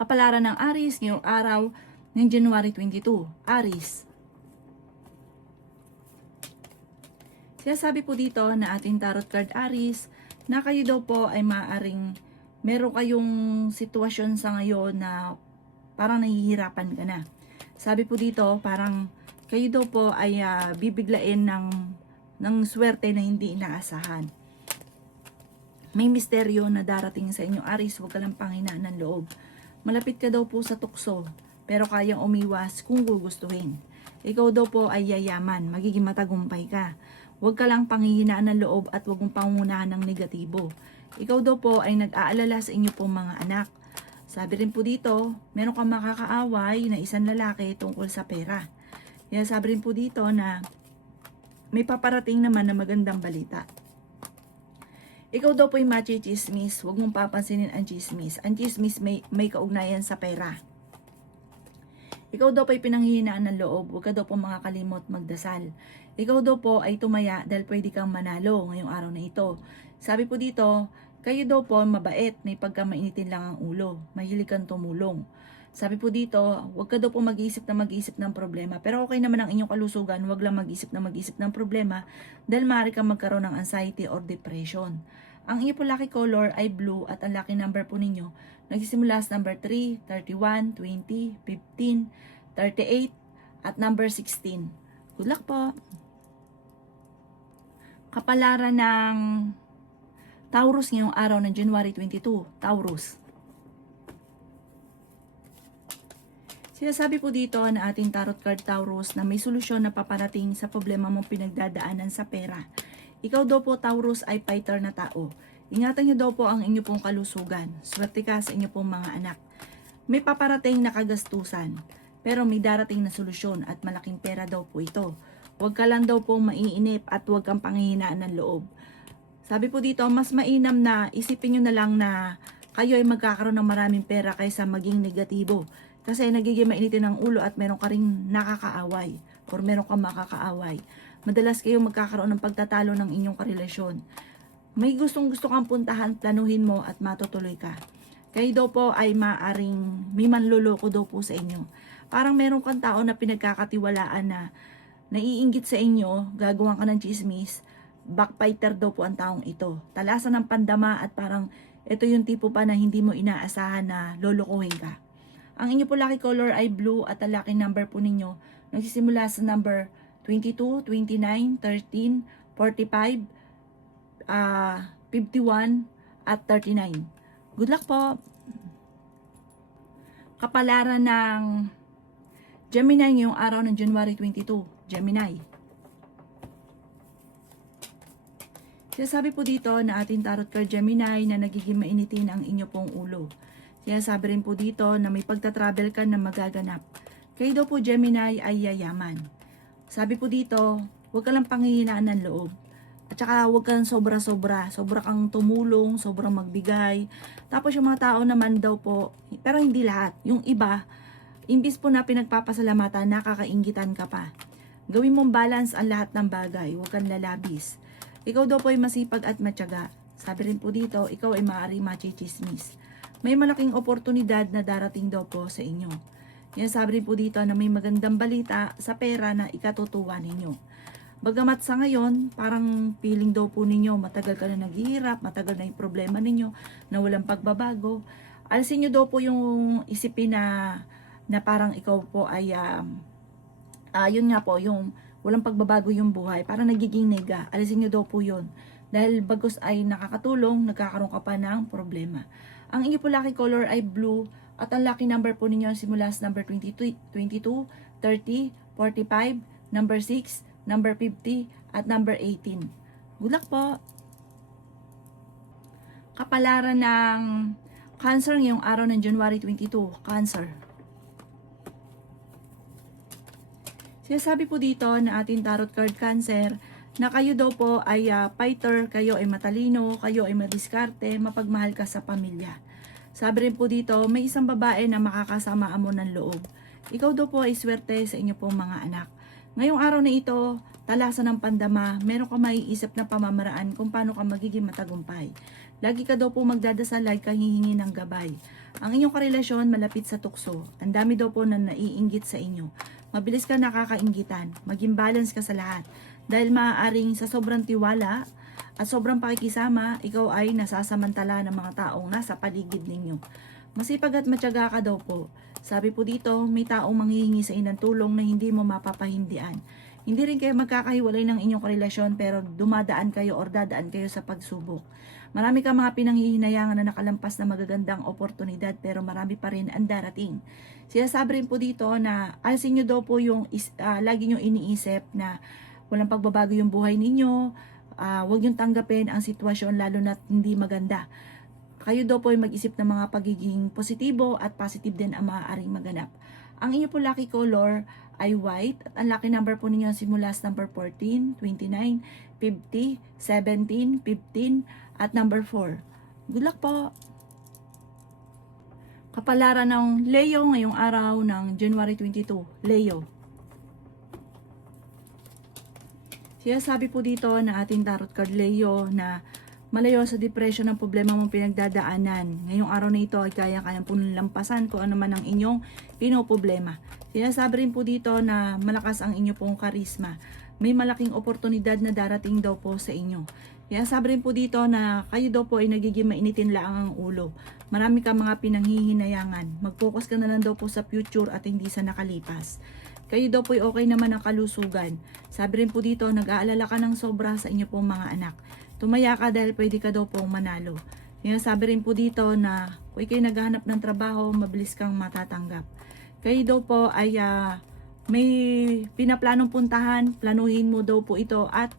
Kapalaran ng Aries ngayong araw ng January 22. Aries. Sinasabi po dito na ating tarot card Aries na kayo daw po ay maaaring meron kayong sitwasyon sa ngayon na parang nahihirapan ka na. Sabi po dito parang kayo daw po ay bibiglain ng swerte na hindi inaasahan. May misteryo na darating sa inyo Aries, huwag ka lang panghinaan ng loob. Malapit ka daw po sa tukso, pero kayang umiwas kung gugustuhin. Ikaw daw po ay yayaman, magiging matagumpay ka. Huwag ka lang panghihinaan ng loob at huwag mong pangunahan ng negatibo. Ikaw daw po ay nag-aalala sa inyo pong mga anak. Sabi rin po dito, meron kang makakaaway na isang lalaki tungkol sa pera. Kaya sabi rin po dito na may paparating naman na magandang balita. Ikaw daw po ay machichismis, huwag mong papansinin ang chismis. Ang chismis may kaugnayan sa pera. Ikaw daw po ay pinanghihinaan ng loob, huwag ka daw po makakalimot magdasal. Ikaw daw po ay tumaya dahil pwede kang manalo ngayong araw na ito. Sabi po dito, kayo daw po mabait, may pagkamainitin lang ang ulo, mahilig kang tumulong. Sabi po dito, huwag ka daw po mag-iisip ng problema. Pero okay naman ang inyong kalusugan, huwag lang mag-isip ng problema dahil maaari kang magkaroon ng anxiety or depression. Ang inyong po lucky color ay blue at ang lucky number po ninyo nagsisimula sa number 3, 31, 20, 15, 38 at number 16. Good luck po! Kapalaran ng Taurus ngayong araw ng January 22. Taurus. Sinasabi po dito na ating tarot card Taurus na may solusyon na paparating sa problema mong pinagdadaanan sa pera. Ikaw daw po Taurus ay fighter na tao. Ingatan niyo daw po ang inyo pong kalusugan. Swerte ka sa inyo pong mga anak. May paparating na kagastusan, pero may darating na solusyon at malaking pera daw po ito. Huwag ka lang daw po maiinip at huwag kang panghihinaan ng loob. Sabi po dito, mas mainam na isipin nyo na lang na kayo ay magkakaroon ng maraming pera kaysa maging negatibo. Kasi nagiging mainitin ang ulo at meron ka ring nakakaaway or meron kang makakaaway. Madalas kayo magkakaroon ng pagtatalo ng inyong karelasyon. May gusto kang puntahan, planuhin mo at matutuloy ka. Kayo daw po ay maaring may manloloko daw po sa inyo. Parang meron kang tao na pinagkakatiwalaan na naiinggit sa inyo, gagawan ka ng chismis, backbiter daw po ang taong ito. Talasan ng pandama at parang ito yung tipo pa na hindi mo inaasahan na lolokohin ka. Ang inyo po lucky color ay blue at ang lucky number po ninyo nagsisimula sa number 22, 29, 13, 45, 51 at 39. Good luck po! Kapalaran ng Gemini ngayong araw ng January 22. Gemini. Sinasabi po dito na ating tarot card Gemini na nagiging mainitin ang inyo pong ulo. Sinasabi rin po dito na may pagta-travel ka na magaganap. Kayo daw po Gemini ay yayaman. Sabi po dito, huwag ka lang panghihinaan ng loob. At saka huwag kang sobra-sobra. Sobra kang tumulong, sobrang magbigay. Tapos yung mga tao naman daw po, pero hindi lahat. Yung iba, imbis po na pinagpapasalamatan, nakakainggitan ka pa. Gawin mong balance ang lahat ng bagay. Huwag kang lalabis. Ikaw daw po ay masipag at matyaga. Sabi rin po dito, ikaw ay maaari machichismis. May malaking oportunidad na darating daw po sa inyo. Yan sabi rin po dito na may magandang balita sa pera na ikatutuwa ninyo. Bagamat sa ngayon, parang feeling daw po ninyo, matagal ka na naghihirap, matagal na yung problema ninyo, na walang pagbabago. Alisin nyo daw po yung isipin na parang ikaw po ay, yun nga po, yung walang pagbabago yung buhay, parang nagiging nega. Alisin nyo daw po yun. Dahil bagos ay nakakatulong, nagkakaroon ka pa ng problema. Ang inyo po lucky color ay blue at ang lucky number po ninyo simula sa number 22, 30, 45, number 6, number 50 at number 18. Good luck po! Kapalaran ng Cancer ngayong araw ng January 22. Cancer. Sinasabi po dito na ating tarot card Cancer na kayo daw po ay fighter, kayo ay matalino, kayo ay madiskarte, mapagmahal ka sa pamilya. Sabi rin po dito, may isang babae na makakasama mo ng loob. Ikaw daw po ay swerte sa inyo pong mga anak. Ngayong araw na ito, talasan ng pandama, meron ka maiisip na pamamaraan kung paano ka magiging matagumpay. Lagi ka daw po magdadasal, lagi ka hihingi ng gabay. Ang inyong karelasyon malapit sa tukso. Ang dami daw po na naiinggit sa inyo. Mabilis ka nakakainggitan. Maging balance ka sa lahat. Dahil maaaring sa sobrang tiwala at sobrang pakikisama, ikaw ay nasasamantala ng mga taong nasa paligid ninyo. Masipag at matyaga ka daw po. Sabi po dito, may taong manghihingi sa inang tulong na hindi mo mapapahindian. Hindi rin kayo magkakahiwalay ng inyong karelasyon pero dumadaan kayo or dadaan kayo sa pagsubok. Marami kang mga pinanghihinayangan na nakalampas na magagandang oportunidad pero marami pa rin ang darating. Sinasabi rin po dito na alisin nyo daw po yung lagi nyo iniisip na walang pagbabago yung buhay ninyo, huwag nyo tanggapin ang sitwasyon lalo na hindi maganda. Kayo daw po ay mag-isip ng mga pagiging positibo at positive din ang maaaring maganap. Ang inyo po lucky color ay white at ang lucky number po ninyo simula sa number 14, 29, 50, 17, 15 at number 4. Good luck po! Kapalaran ng Leo ngayong araw ng January 22. Leo. Sinasabi po dito na ating tarot card Leo na malayo sa depression ng problema mong pinagdadaanan. Ngayong araw na ito ay kaya-kayang po lampasan kung ano man ang inyong pinoproblema. Sinasabi rin po dito na malakas ang inyo pong karisma. May malaking oportunidad na darating daw po sa inyo. Sinasabi rin po dito na kayo daw po ay nagiging mainitin lang ang ulo. Marami kang mga pinanghihinayangan. Mag-focus ka na lang daw po sa future at hindi sa nakalipas. Kayo daw po ay okay naman ang kalusugan. Sabi rin po dito, nag-aalala ka ng sobra sa inyo pong mga anak. Tumaya ka dahil pwede ka daw pong manalo. Sabi rin po dito na kung ikaw'y naghahanap ng trabaho, mabilis kang matatanggap. Kayo daw po ay may pinaplanong puntahan, planuhin mo daw po ito at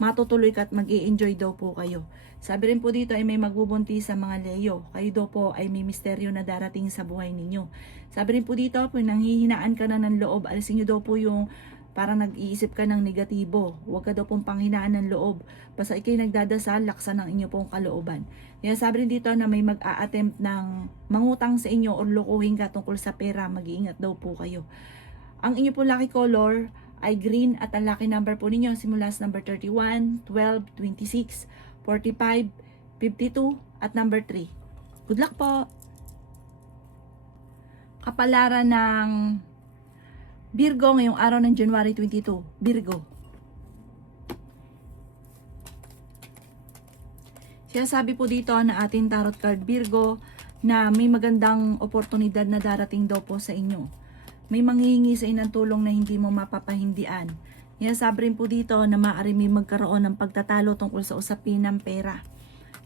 matutuloy ka at mag-i-enjoy daw po kayo. Sabi rin po dito ay may magbubuntis sa mga Leo. Kayo daw po ay may misteryo na darating sa buhay ninyo. Sabi rin po dito, kung nanghihinaan ka na ng loob, alisin nyo daw po yung parang nag-iisip ka ng negatibo. Huwag ka daw pong panghinaan ng loob. Basta ikaw'y nagdadasal, laksan ng inyo pong kalooban. Kaya sabi rin dito na may mag-a-attempt ng mangutang sa inyo o lokohin ka tungkol sa pera, mag-iingat daw po kayo. Ang inyo pong lucky color ay green at ang lucky number po ninyo simula sa number 31, 12, 26, 45, 52 at number 3. Good luck po! Kapalaran ng Virgo ngayong araw ng January 22. Virgo. Sinasabi po dito na ating tarot card Virgo na may magandang oportunidad na darating daw po sa inyo. May manghihingi sa inang tulong na hindi mo mapapahindian. Sinasabi rin po dito na maaari may magkaroon ng pagtatalo tungkol sa usapin ng pera.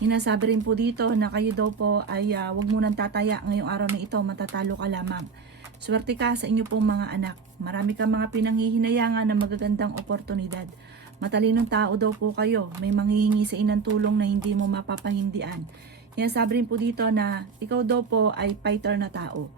Sinasabi rin po dito na kayo daw po ay huwag munang tataya ngayong araw na ito, matatalo ka lamang. Swerte ka sa inyo pong mga anak. Marami kang mga pinanghihinayangan na magagandang oportunidad. Matalinong tao daw po kayo. May manghihingi sa inang tulong na hindi mo mapapahindian. Sinasabi rin po dito na ikaw daw po ay fighter na tao.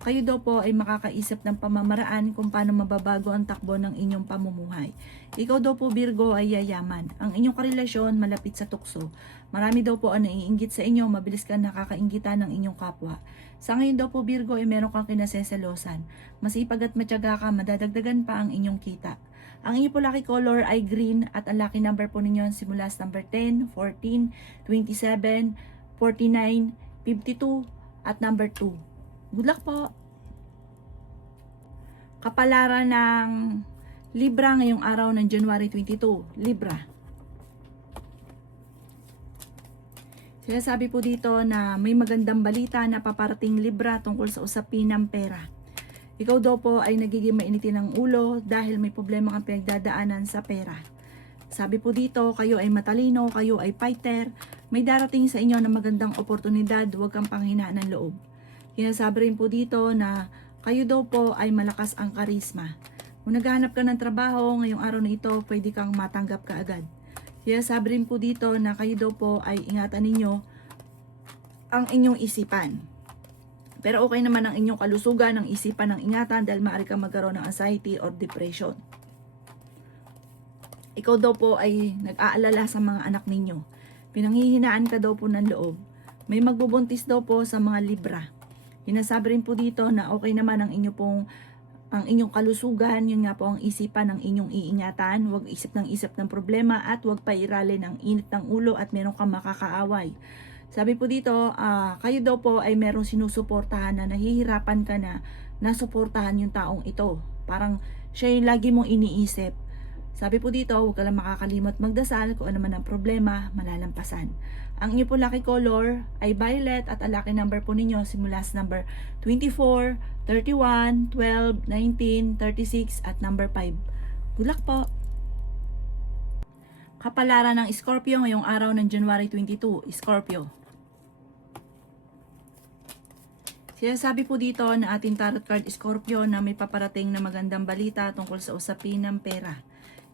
Kayo daw po ay makakaisip ng pamamaraan kung paano mababago ang takbo ng inyong pamumuhay. Ikaw daw po Virgo ay yayaman. Ang inyong karelasyon malapit sa tukso. Marami daw po ang naiinggit sa inyo, mabilis kang nakakainggitan ng inyong kapwa. Sa ngayon daw po Virgo ay meron kang kinaseselosan. Masipag at matyaga ka, madadagdagan pa ang inyong kita. Ang inyong po lucky color ay green at ang lucky number po ninyo simula sa number 10, 14, 27, 49, 52 at number 2. Good luck po! Kapalaran ng Libra ngayong araw ng January 22. Libra. Sinasabi po dito na may magandang balita na paparating Libra tungkol sa usapin ng pera. Ikaw daw po ay nagiging mainitin ng ulo dahil may problema kang pinagdadaanan sa pera. Sabi po dito, kayo ay matalino, kayo ay fighter, may darating sa inyo na magandang oportunidad, huwag kang panghinaan ng loob. Sinasabi rin po dito na kayo daw po ay malakas ang karisma. Kung naghahanap ka ng trabaho, ngayong araw na ito, pwede kang matanggap ka agad. Sinasabi rin po dito na kayo daw po ay ingatan ninyo ang inyong isipan. Pero okay naman ang inyong kalusugan, ang isipan ng ingatan dahil maaari kang magkaroon ng anxiety or depression. Ikaw daw po ay nag-aalala sa mga anak ninyo. Pinanghihinaan ka daw po ng loob. May magbubuntis daw po sa mga Libra. Sinasabi rin po dito na okay naman ang inyong kalusugan, yun nga po ang isipan ng inyong iingatan, huwag isip ng problema at huwag pairalin ang init ng ulo at meron kang makakaaway. Sabi po dito, kayo daw po ay merong sinusuportahan na nahihirapan ka na nasuportahan yung taong ito. Parang siya yung lagi mong iniisip. Sabi po dito, huwag ka lang makakalimot magdasal kung ano man ang problema, malalampasan. Ang inyo po lucky color ay violet at ang lucky number po ninyo simula sa number 24, 31, 12, 19, 36 at number 5. Good luck po! Kapalaran ng Scorpio ngayong araw ng January 22, Scorpio. Sinasabi po dito na ating tarot card Scorpio na may paparating na magandang balita tungkol sa usapin ng pera.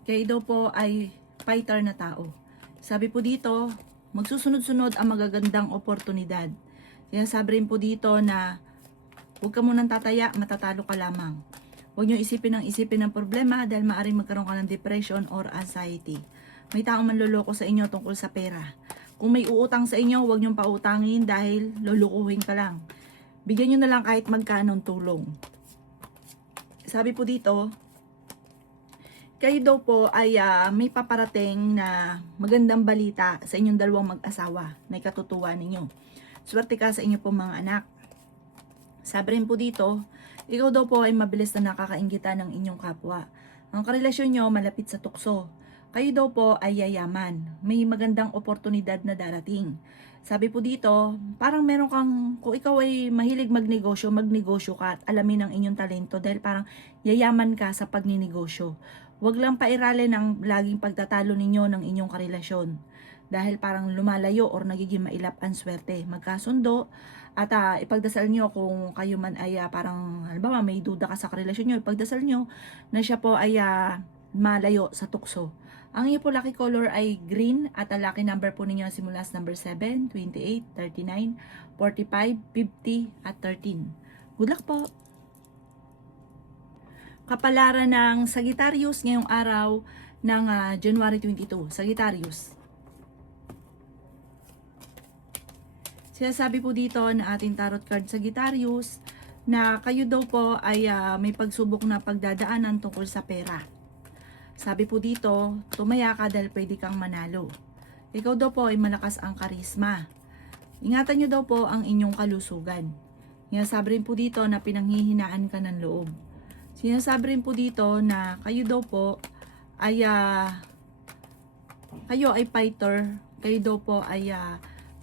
Kayo daw po ay fighter na tao. Sabi po dito, magsusunod-sunod ang magagandang oportunidad. Sinasabi rin po dito na huwag ka munang tataya, matatalo ka lamang. Huwag nyo isipin ng problema dahil maaaring magkaroon ka ng depression or anxiety. May taong manloloko sa inyo tungkol sa pera. Kung may uutang sa inyo, huwag nyong pautangin dahil lulukuhin ka lang. Bigyan nyo na lang kahit magkanong tulong. Sabi po dito, kayo daw po ay may paparating na magandang balita sa inyong dalawang mag-asawa na ikatutuwa ninyo. Swerte ka sa inyo po mga anak. Sabi rin po dito, ikaw daw po ay mabilis na nakakainggitan ng inyong kapwa. Ang karelasyon nyo malapit sa tukso. Kayo daw po ay yayaman. May magandang oportunidad na darating. Sabi po dito, parang meron kang, kung ikaw ay mahilig magnegosyo ka at alamin ang inyong talento dahil parang yayaman ka sa pagninegosyo. Huwag lang pairalin ang laging pagtatalo ninyo ng inyong karelasyon dahil parang lumalayo or nagiging mailap ang swerte. Magkasundo at ipagdasal nyo kung kayo man ay parang, halimbawa may duda ka sa karelasyon nyo, ipagdasal nyo na siya po ay malayo sa tukso. Ang iyo po lucky color ay green at ang lucky number po ninyo simula sa number 7, 28, 39, 45, 50 at 13. Good luck po! Kapalaran ng Sagittarius ngayong araw ng January 22. Sagittarius. Sinasabi po dito na ating tarot card Sagittarius na kayo daw po ay may pagsubok na pagdadaanan tungkol sa pera. Sabi po dito, tumaya ka dahil pwede kang manalo. Ikaw daw po ay malakas ang karisma. Ingatan nyo daw po ang inyong kalusugan. Sinasabi rin po dito na pinanghihinaan ka ng loob. Sinasabi rin po dito na kayo daw po ay kayo ay fighter. Kayo daw po ay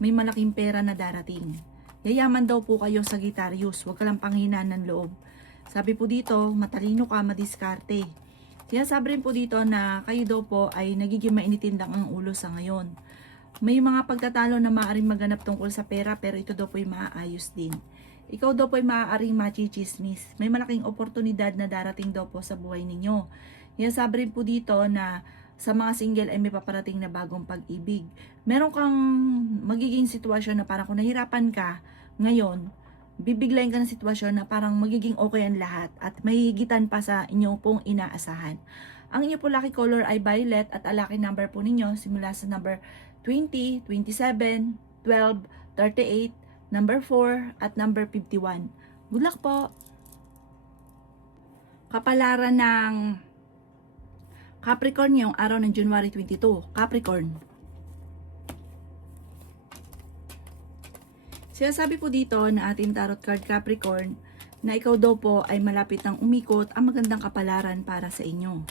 may malaking pera na darating. Yayaman daw po kayo sa Sagittarius. Huwag ka lang panghinaan ng loob. Sabi po dito, matalino ka, madiskarte. Sinasabi rin po dito na kayo daw po ay nagiging mainitindang ang ulo sa ngayon. May mga pagtatalo na maaaring maganap tungkol sa pera pero ito daw po ay maaayos din. Ikaw daw po ay maaaring machichismis. May malaking oportunidad na darating daw po sa buhay ninyo. Sinasabi rin po dito na sa mga single ay may paparating na bagong pag-ibig. Meron kang magiging sitwasyon na parang kung nahirapan ka ngayon, bibiglayin ka ng sitwasyon na parang magiging okay ang lahat at mahihigitan pa sa inyo pong inaasahan. Ang inyo po lucky color ay violet at ang lucky number po ninyo simula sa number 20, 27, 12, 38, number 4 at number 51. Good luck po! Kapalaran ng Capricorn ngayong araw ng January 22. Capricorn. Sinasabi po dito na ating tarot card Capricorn na ikaw daw po ay malapit ng umikot ang magandang kapalaran para sa inyo.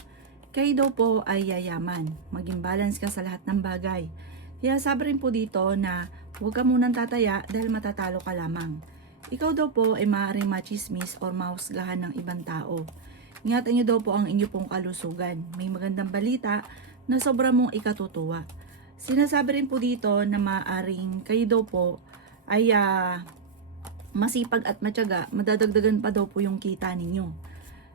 Kayo daw po ay yayaman. Maging balance ka sa lahat ng bagay. Sinasabi rin po dito na huwag ka munang tataya dahil matatalo ka lamang. Ikaw daw po ay maaaring machismis or mahusgahan ng ibang tao. Ingatan nyo daw po ang inyo pong kalusugan. May magandang balita na sobra mong ikatutuwa. Sinasabi rin po dito na maaaring kayo daw po ay masipag at matyaga, madadagdagan pa daw po yung kita ninyo.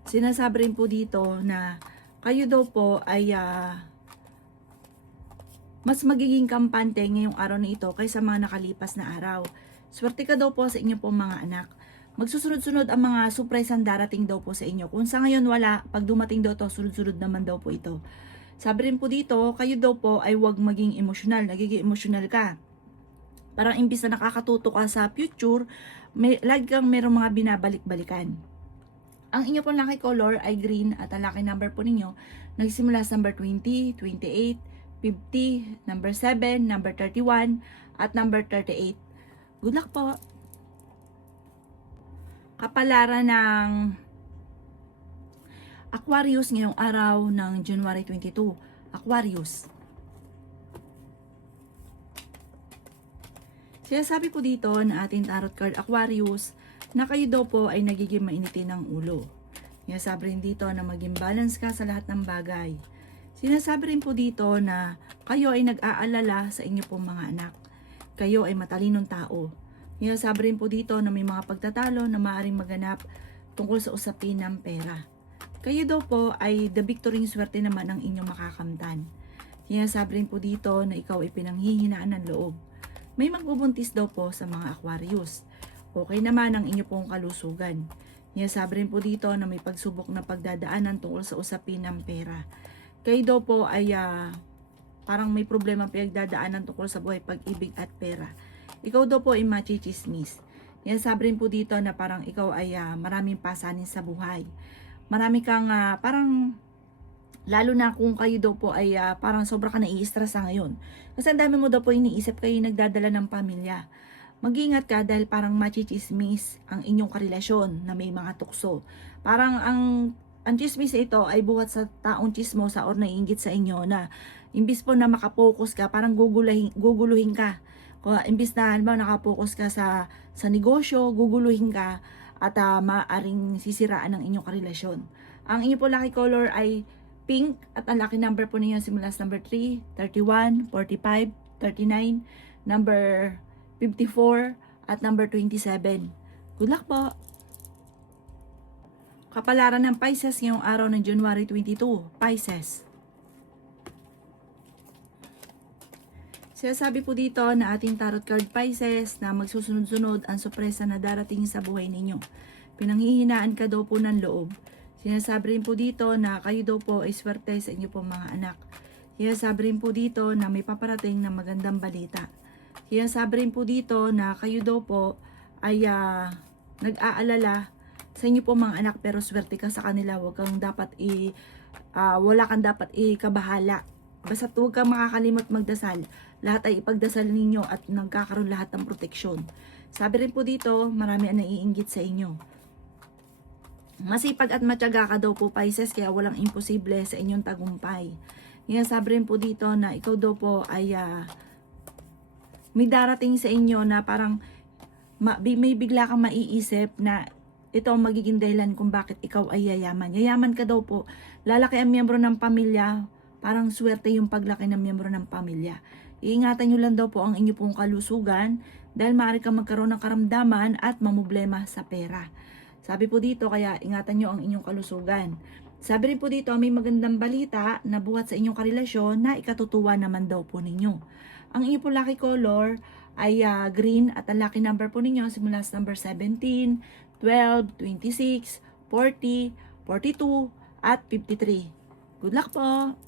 Sinasabi rin po dito na kayo daw po ay mas magiging kampante ngayong araw na ito kaysa mga nakalipas na araw. Swerte ka daw po sa inyo po mga anak. Magsusunod-sunod ang mga surprise ang darating daw po sa inyo. Kung sa ngayon wala, pag dumating daw to, sunod-sunod naman daw po ito. Sabi rin po dito, kayo daw po ay huwag maging emosyonal. Nagiging emosyonal ka. Parang imbis na nakakatuto ka sa future, lagi kang merong mga binabalik-balikan. Ang inyo pong lucky color ay green at ang lucky number po ninyo nagsimula sa number 20, 28, 50, number 7, number 31, at number 38. Good luck po! Kapalaran ng Aquarius ngayong araw ng January 22. Aquarius. Sinasabi po dito na ating tarot card Aquarius na kayo daw po ay nagiging mainitin ng ulo. Sinasabi rin dito na maging balance ka sa lahat ng bagay. Sinasabi rin po dito na kayo ay nag-aalala sa inyo pong mga anak. Kayo ay matalinong tao. Sinasabi rin po dito na may mga pagtatalo na maaaring maganap tungkol sa usapin ng pera. Kayo daw po ay the victory swerte naman ang inyong makakamtan. Sinasabi rin po dito na ikaw ay pinanghihinaan ng loob. May magbubuntis daw po sa mga Aquarius. Okay naman ang inyo pong kalusugan. Sinasabi rin po dito na may pagsubok na pagdadaanan tungkol sa usapin ng pera. Kayo daw po ay parang may problema pinagdadaanan tungkol sa buhay, pag-ibig at pera. Ikaw daw po ay machichismis. Sinasabi rin po dito na parang ikaw ay maraming pasanin sa buhay. Marami kang parang lalo na kung kayo daw po ay parang sobra ka nai-stress ngayon. Kasi ang dami mo daw po iniisip kayo nagdadala ng pamilya. Mag-ingat ka dahil parang machichismis ang inyong karelasyon na may mga tukso. Parang ang chismis ito ay buhat sa taong chismosa or naiinggit sa inyo na imbis po na makapokus ka, parang guguluhin ka. Kung imbis na nakapokus ka sa negosyo, guguluhin ka at maaaring sisiraan ng inyong karelasyon. Ang inyong po lucky color ay pink at ang lucky number po ninyo simula sa number 3, 31, 45, 39, number 54 at number 27. Good luck po! Kapalaran ng Pisces ngayong araw ng January 22. Pisces. Sinasabi po dito na ating tarot card Pisces na magsusunod-sunod ang sorpresa na darating sa buhay ninyo. Pinanghihinaan ka daw po ng loob. Sinasabi rin po dito na kayo daw po ay swerte sa inyo pong mga anak. Sinasabi rin po dito na may paparating na magandang balita. Sinasabi rin po dito na kayo daw po ay nag-aalala sa inyo po mga anak pero swerte ka sa kanila. Wala kang dapat ikabahala. Basta huwag kang makakalimot magdasal. Lahat ay ipagdasal ninyo at nagkakaroon lahat ng proteksyon. Sabi rin po dito, marami ang naiinggit sa inyo. Masipag at matyaga ka daw po Pisces kaya walang imposible sa inyong tagumpay. Sabi rin po dito na ikaw daw po ay may darating sa inyo na parang may bigla kang maiisip na ito ang magiging dahilan kung bakit ikaw ay yayaman. Yayaman ka daw po. Lalaki ang miyembro ng pamilya. Parang swerte yung paglaki ng miyembro ng pamilya. Iingatan nyo lang daw po ang inyo pong kalusugan dahil maaari kang magkaroon ng karamdaman at mamproblema sa pera. Sabi po dito, kaya ingatan nyo ang inyong kalusugan. Sabi rin po dito, may magandang balita na buhat sa inyong karelasyon na ikatutuwa naman daw po ninyo. Ang inyong po lucky color ay green at ang lucky number po ninyo simula sa number 17, 12, 26, 40, 42, at 53. Good luck po!